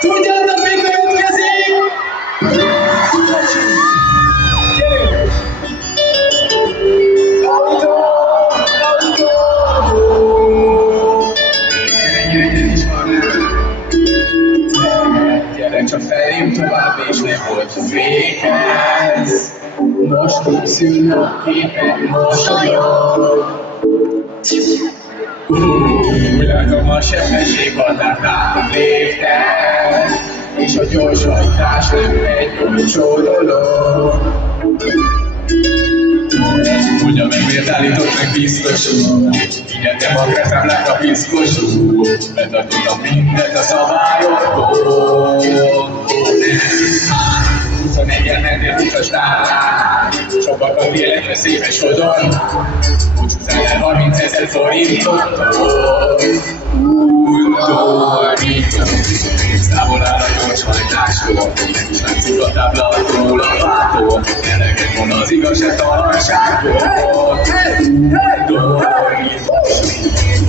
Tudjátok, mi következik? Gyerünk! Autó! Autó! Ennyire is van. Gyere csak felém tovább, és ne volt fékez. Most készül a képek, mosolyog. Látom a sebesség határán léptek, és a gyorshajtás nem egy olcsó dolog. Mondja meg, miért állított meg biztosul? Igyentem a krefemlek a piszkosul, betartottam mindent a szabályokból. 21-en mentél biztos távlán, sokakat életveszélybe sodor. Búcsúzzál el 30 000 forintot. Undorító, távol áll a gyorshajtásról, meg is látszik a táblatról a pártól. Eleget van az igazságtalanságból. Undorító,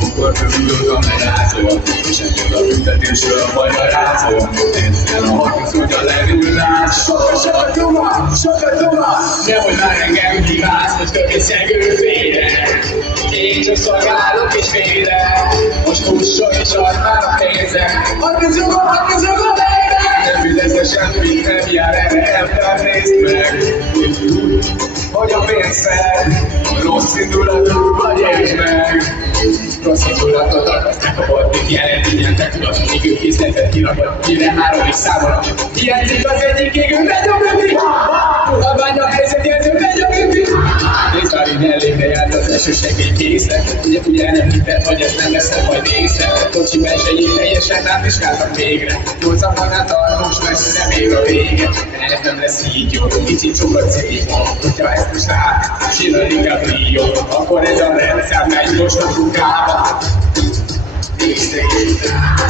akkor rövülök a megrázol, és ebből a büntetésről magyarázol. Ezzel a 30 ugyan leülás. Sokat tovább, nehogy már engem hibász, hogy kövészegő félre. Én csak szolgálok és félre, most hússon és ad már a pénzem. Hadd közög a lényeg! Nem üldezze semmit, nem jár erre, eltár, nézd meg! Hogy a pénzed, rossz indulatú vagy értsd meg! Rossz indulatot akarsz, ne kapod, még jelentényentek, tudod, míg ő készletet kirakod, mire 3. számolok. Hiányzik az egyik égő, megy a mögé! A bánya helyzetjelző, megy a mögé! Nézd már, így elég, de járt az első segélykészlet. Ugye nem hitted, hogy ez nem lesz majd észre. Kocsi belsejét teljesen átvizsgáltak végre. 80-nál tartós lesz, de még a vége. Ez nem lesz így jó, kicsit sokat cég. Hogyha ezt most lát, sírral inkább Rio. Akkor ez a rendszer megy most a kukába.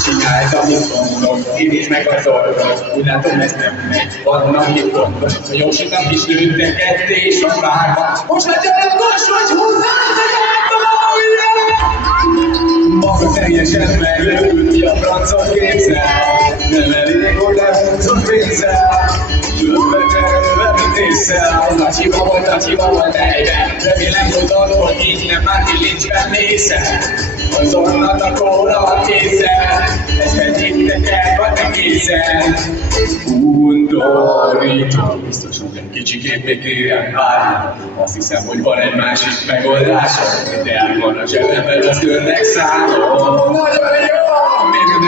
Csináld, amit mondom, írd meg az orvot. Úgy látom, ez nem megy, vannak itt gondok. A jósítam kis nőtteket és a várba. Most hát gyalogos vagy húzzál, maga teljesen meglőtt, mi a francot képzel. Nem elég, hogy lehúzott pénzzel. Többet erővel, mint észszel. Az nagy hiba volt egyben. Remélem tudod, hogy így nem már kilincsben mészel. Azonnal a kóra a kézzel. Ez pedig neked vagy egészen. Undorító. Biztos, hogy egy kicsikét még kérem várni. Azt hiszem, hogy van egy másik megoldásom. De van a zsebemben, az önnek számol. Nagyon jó! Még a